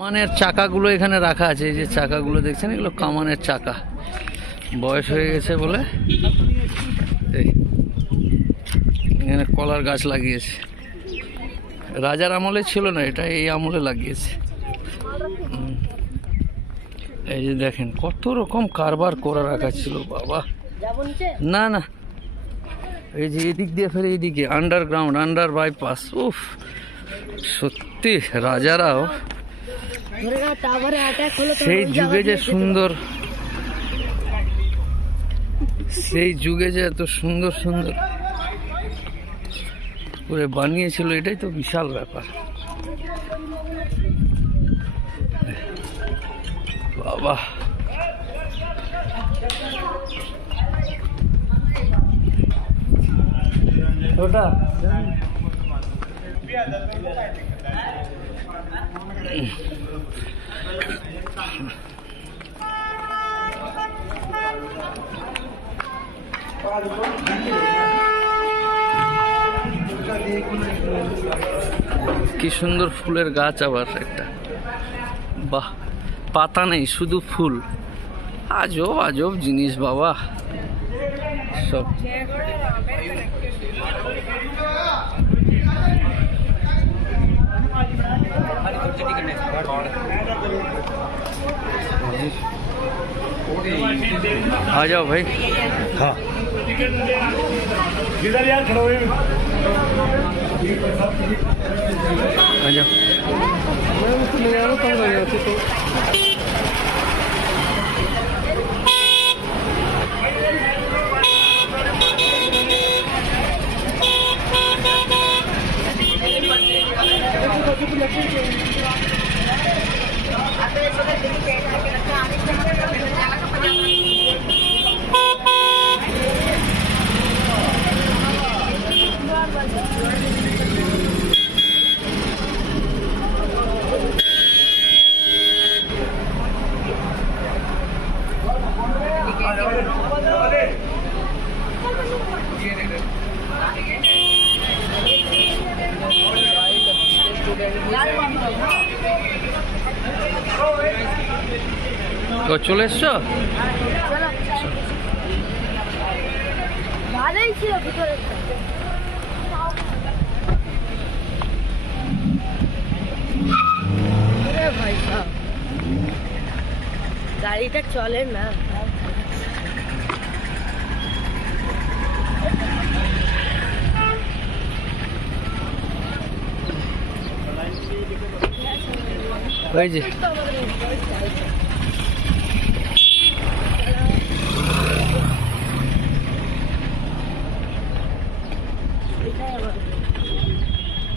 কামানের চাকাগুলো এখানে রাখা আছে, এই যে চাকাগুলো দেখছেন, এগুলো কামানের চাকা। বয়স হয়ে গেছে বলে এখানে কলার গাছ লাগিয়েছে। রাজার আমলে ছিল না এটা, এই আমলে লাগিয়েছে। এই যে দেখেন কত রকম কারবার করে রাখা ছিল বাবা। না না, এই যে এদিক দিয়ে ফের এইদিকে আন্ডারগ্রাউন্ড, আন্ডার বাইপাস। উফ, সত্যি রাজারাও সেই যুগে যে সুন্দর, সেই যুগে যে এত সুন্দর সুন্দর করে বানিয়েছিল, এটাই তো বিশাল ব্যাপার বাবা। ওটা কি সুন্দর ফুলের গাছ, আবার একটা, বাহ, পাতা নেই শুধু ফুল। আজব আজব জিনিস বাবা সব। आ जाओ भाई। हाँ जिधर यार खड़ो हुए आ जाओ। मैं उसको ले जा रहा हूँ, कब लग जाते तो তো চলে এসছো? ভালোই ছিল ভিতরে। ভাই সাহেব গাড়িটা চলে না। ওই যে